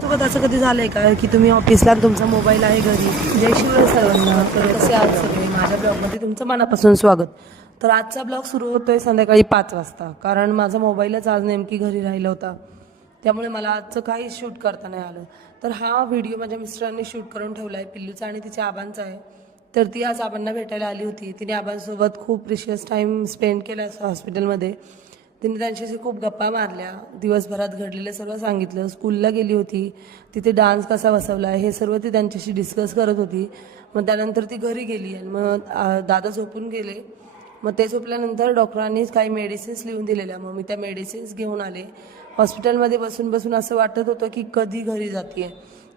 सोबत असं कधी झालंय का की तुम्ही ऑफिसला तुमचा मोबाईल आहे घरी? जय शिवराय सर्वांना. तर कसे आहात सगळे? माझ्या ब्लॉगमध्ये तुमचं मनापासून स्वागत. तर आजचा ब्लॉग सुरू होतोय संध्याकाळी 5 वाजता, कारण माझा मोबाईलच आज नेमकी घरी राहिला होता, त्यामुळे मला आजचं काही शूट करता नाही आलं. तर हा व्हिडिओ माझ्या मिस्टरांनी शूट करून ठेवला आहे, पिल्लूचा आणि तिच्या आबांचा आहे. तर ती आज आबांना भेटायला आली होती. तिने आबांसोबत खूप प्रिशियस टाईम स्पेंड केला हॉस्पिटलमध्ये. तिने त्यांच्याशी खूप गप्पा मारल्या, दिवसभरात घडलेलं सर्व सांगितलं. स्कूलला गेली होती, तिथे डान्स कसा बसवला हे सर्व ती त्यांच्याशी डिस्कस करत होती. मग त्यानंतर ती घरी गेली आणि मग दादा झोपून गेले. मग ते झोपल्यानंतर डॉक्टरांनी काही मेडिसिन्स लिहून दिलेल्या, मग मी त्या मेडिसिन्स घेऊन आले. हॉस्पिटलमध्ये बसून बसून असं वाटत होतं की कधी घरी जाते,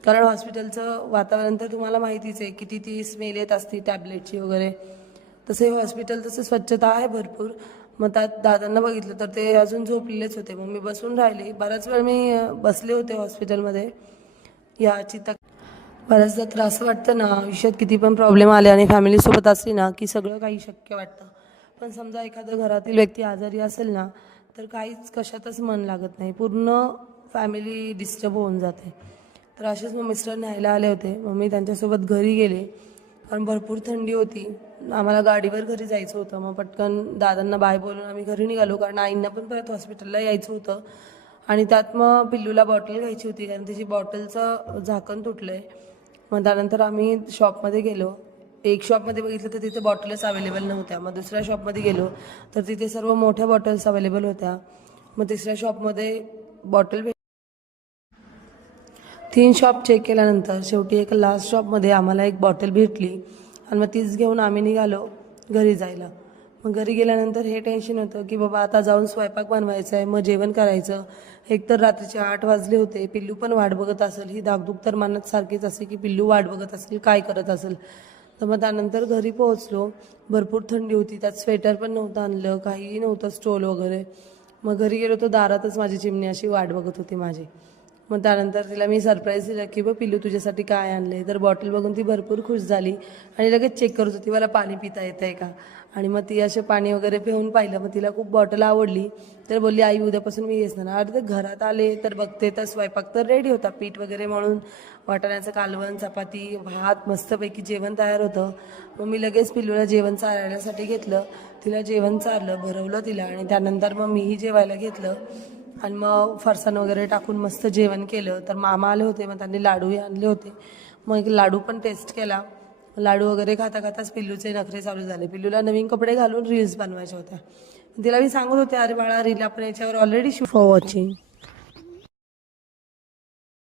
कारण हॉस्पिटलचं वातावरण तर तुम्हाला माहितीच आहे, किती ती स्मेल येत असते टॅबलेटची वगैरे. तसे हॉस्पिटल तसं स्वच्छता आहे भरपूर. मग त्यात दादांना बघितलं तर ते अजून झोपलेलेच होते. मग मी बसून राहिले, बराच वेळ मी बसले होते हॉस्पिटलमध्ये. याची बऱ्याचदा तर असं वाटतं ना, आयुष्यात किती पण प्रॉब्लेम आले आणि फॅमिलीसोबत असली ना की सगळं काही शक्य वाटतं. पण समजा एखादं घरातील व्यक्ती आजारी असेल ना, तर काहीच कशातच मन लागत नाही, पूर्ण फॅमिली डिस्टर्ब होऊन जाते. तर असेच मग मिस्टर न्यायला आले होते. मग मी त्यांच्यासोबत घरी गेले, कारण भरपूर थंडी होती. आम्हाला गाडीवर घरी जायचं होतं. मग पटकन दादांना बाय बोलून आम्ही घरी निघालो, कारण आईंना पण परत हॉस्पिटलला यायचं होतं. आणि त्यात मग पिल्लूला बॉटल घ्यायची होती, कारण त्याची बॉटलचं झाकण तुटलं आहे. मग त्यानंतर आम्ही शॉपमध्ये गेलो. एक शॉपमध्ये बघितलं तर तिथे बॉटल्स अवेलेबल नव्हत्या. मग दुसऱ्या शॉपमध्ये गेलो तर तिथे सर्व मोठ्या बॉटल्स अवेलेबल होत्या. मग तिसऱ्या शॉपमध्ये बॉटल 3 शॉप चेक केल्यानंतर शेवटी एक लास्ट शॉपमध्ये आम्हाला एक बॉटल भेटली आणि मग तीच घेऊन आम्ही निघालो घरी जायला. मग घरी गेल्यानंतर हे टेन्शन होतं की बाबा आता जाऊन स्वयंपाक बनवायचा आहे, मग जेवण करायचं. एकतर रात्रीचे 8 वाजले होते, पिल्लू पण वाट बघत असेल, ही धाकधूक तर मनात सारखीच असते की पिल्लू वाट बघत असेल, काय करत असेल. तर मग त्यानंतर घरी पोहोचलो. भरपूर थंडी होती, त्यात स्वेटर पण नव्हतं आणलं, काहीही नव्हतं स्टोल वगैरे. मग घरी गेलो तर दारातच माझी चिमणी अशी वाट बघत होती माझी. मग त्यानंतर तिला मी सरप्राईज दिलं की बघ पिल्लू तुझ्यासाठी काय आणले. तर बॉटल बघून ती भरपूर खुश झाली आणि लगेच चेक करत होती मला पाणी पिता येतं आहे का. आणि मग ती असे पाणी वगैरे पिऊन पाहिलं, मग तिला खूप बॉटल आवडली. तर बोलली आई उद्यापासून मी येस ना. अरे तर घरात आले तर बघते तर स्वयंपाक तर रेडी होता, पीठ वगैरे म्हणून वाटाण्याचं कालवण, चपाती, भात, मस्तपैकी जेवण तयार होतं. मग मी लगेच पिल्लूला जेवण चारण्यासाठी घेतलं, तिला जेवण चारलं, भरवलं तिला आणि त्यानंतर मग मीही जेवायला घेतलं. आणि मग फरसाण वगैरे टाकून मस्त जेवण केलं. तर मामा आले होते, मग त्यांनी लाडूही आणले होते. मग एक लाडू पण टेस्ट केला. लाडू वगैरे खाता खाताच पिल्लूचे नखरे चालू झाले. पिल्लूला नवीन कपडे घालून रील्स बनवायच्या होत्या. तिला मी सांगत होते, अरे बाळा रील आपण याच्यावर ऑलरेडी शूट. For watching.